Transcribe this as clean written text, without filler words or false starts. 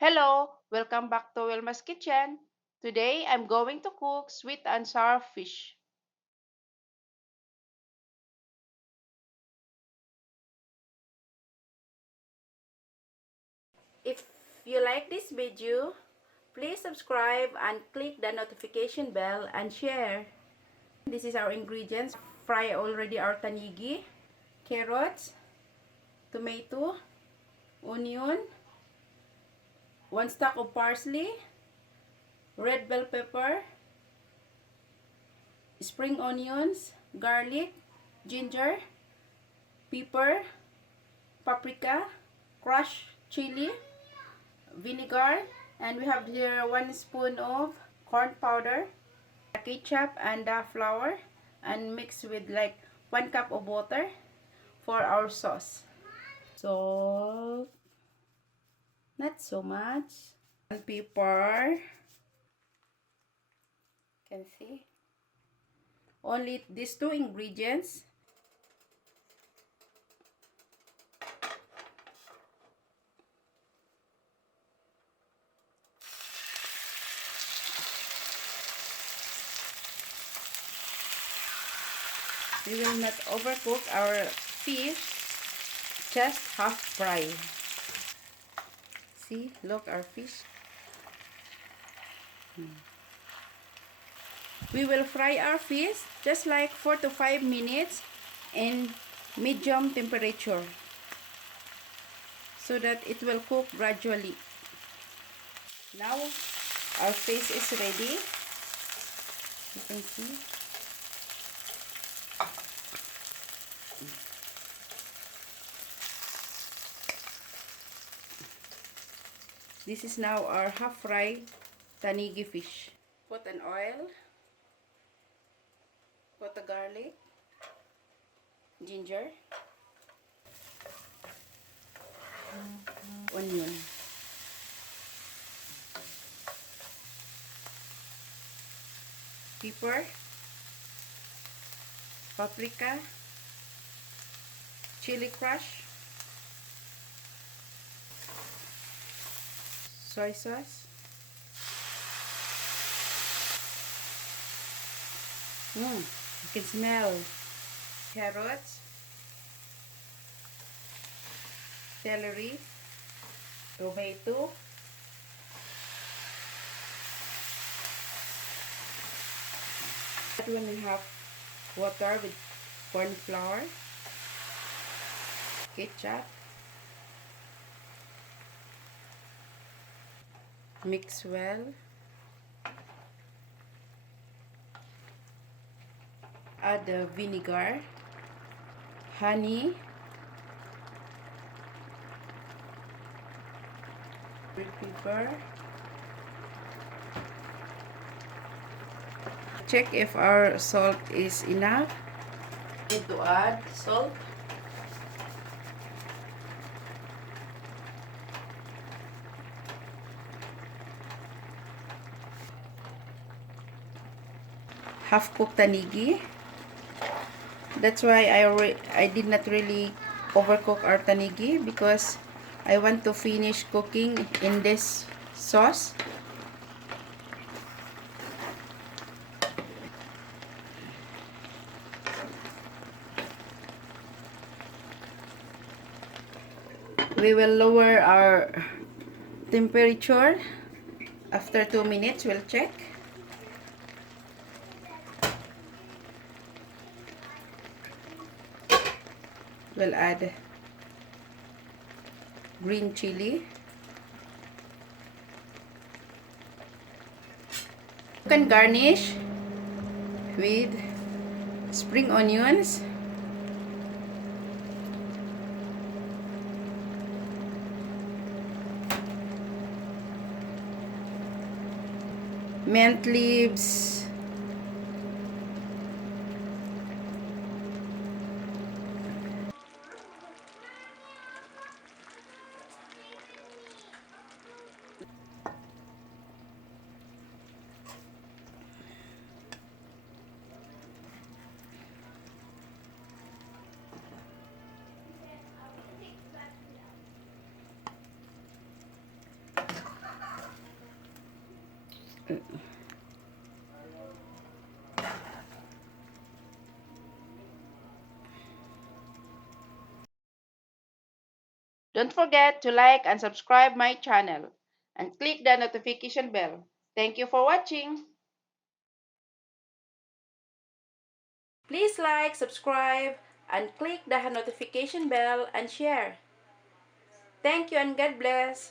Hello, welcome back to Wilma's Kitchen. Today I'm going to cook sweet and sour fish. If you like this video, please subscribe and click the notification bell and share. This is our ingredients. Fry already our tanigue, carrots, tomato, onion, 1 stalk of parsley, red bell pepper, spring onions, garlic, ginger, pepper, paprika, crushed chili, vinegar, and we have here 1 spoon of corn powder, ketchup and flour, and mix with like 1 cup of water for our sauce. Salt, not so much, and pepper. Can see only these 2 ingredients. We will not overcook our fish, just half fry. See, look our fish. We will fry our fish just like 4 to 5 minutes in medium temperature so that it will cook gradually. Now our fish is ready. You can see. This is now our half-fried Tanigue fish. Put an oil, put the garlic, ginger, onion, pepper, paprika, chili crush, soy sauce. You can smell carrots, celery, tomato, that 1.5 water with corn flour, ketchup, mix well, add the vinegar, honey, pepper. Check if our salt is enough. Need to add salt. Half cooked tanigue. That's why I did not really overcook our tanigue because I want to finish cooking in this sauce. We will lower our temperature after 2 minutes. We'll check. We'll add green chili. You can garnish with spring onions, mint leaves, Don't forget to like and subscribe my channel and click the notification bell. Thank you for watching. Please like, subscribe, and click the notification bell and share. Thank you and God bless.